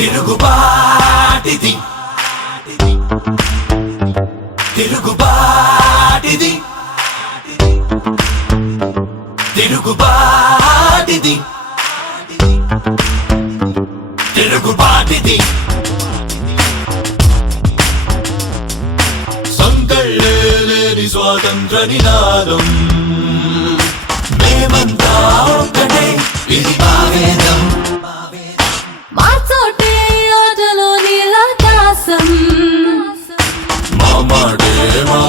Thirugubaaatidhi, Thirugubaaatidhi, Thirugubaaatidhi, Thirugubaaatidhi. Sankelley Leni Swaathanthra Ninaadham, Memanthaa Okkatey, Idhi Vedham. Aatalo Nilakasam,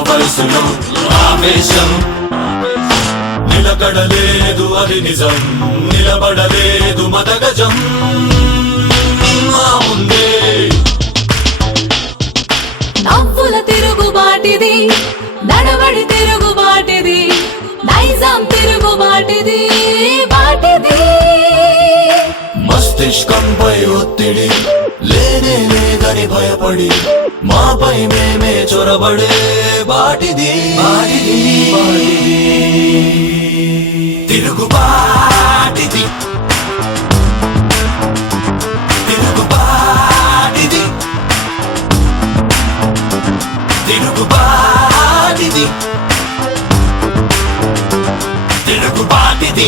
Vaysulo, Aavesham. Nilakada ledu adi nizam, nilabadaledu matagajam. Munde Navvula Thirugubaatidhi, Nadavadi Thirugubaatidhi, Naizam Thirugubaatidhi, Baatidhi. మస్తిష్కంపై ఒత్తిడి లేనే లేదని భయపడి మాపై మేమే చొరబడే బాటిది తిరుగుబాటిది తిరుగుబాటిది తిరుగుబాటిది తిరుగుబాటిది.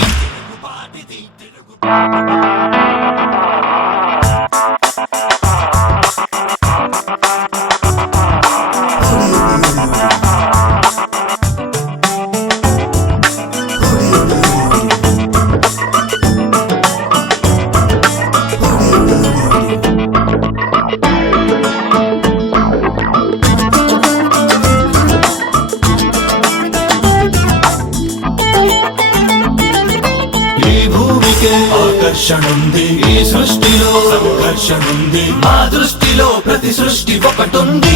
ఆకర్షణుంది ఈ సృష్టిలో, సంఘర్షణుంది మా దృష్టిలో, ప్రతి సృష్టి ఒకటుంది.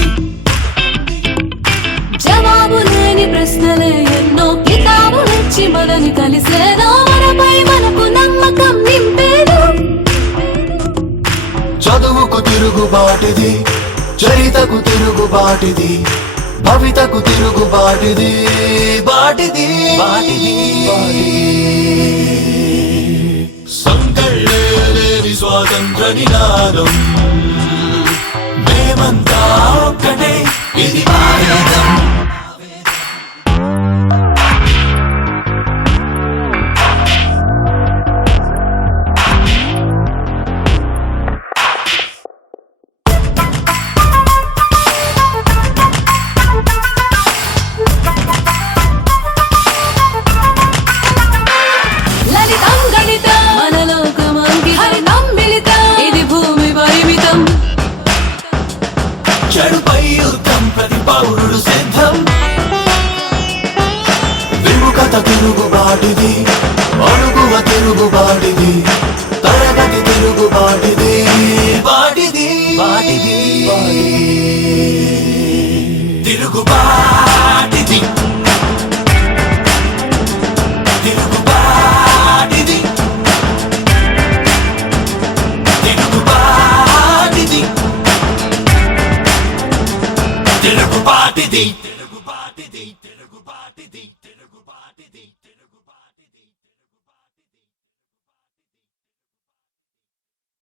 జవాబు లేని ప్రశ్నలే ఎన్నో, కితాబులిచ్చి మనని కలిసేదో, మనపై మనకు నమ్మకం నింపేదో. చదువుకు తిరుగుబాటిది, చరితకు తిరుగుబాటిది, భవితకు తిరుగుబాటిది, బాటిది సంకల్లే లేని స్వాతంత్ర నినాదం, మేమంతా ఒక్కటే, ఇది భారతం. చెడుపై యుద్ధం, ప్రతి పౌరుడు సిద్ధం. విముఖత తిరుగుబాటిది, అణుగువ తిరుగుబాటిది, తరగతి తిరుగుబాటిది, బాటిది తిరుగుబాటిది తిరుగుబాటిది తిరుగుబాటిది Thirugubaatidhi, Thirugubaatidhi, Thirugubaatidhi.